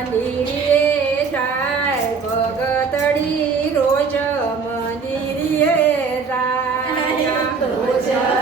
મંદિરીએ જાય ભગતડી રોજ મંદિરીએ જાય રોજ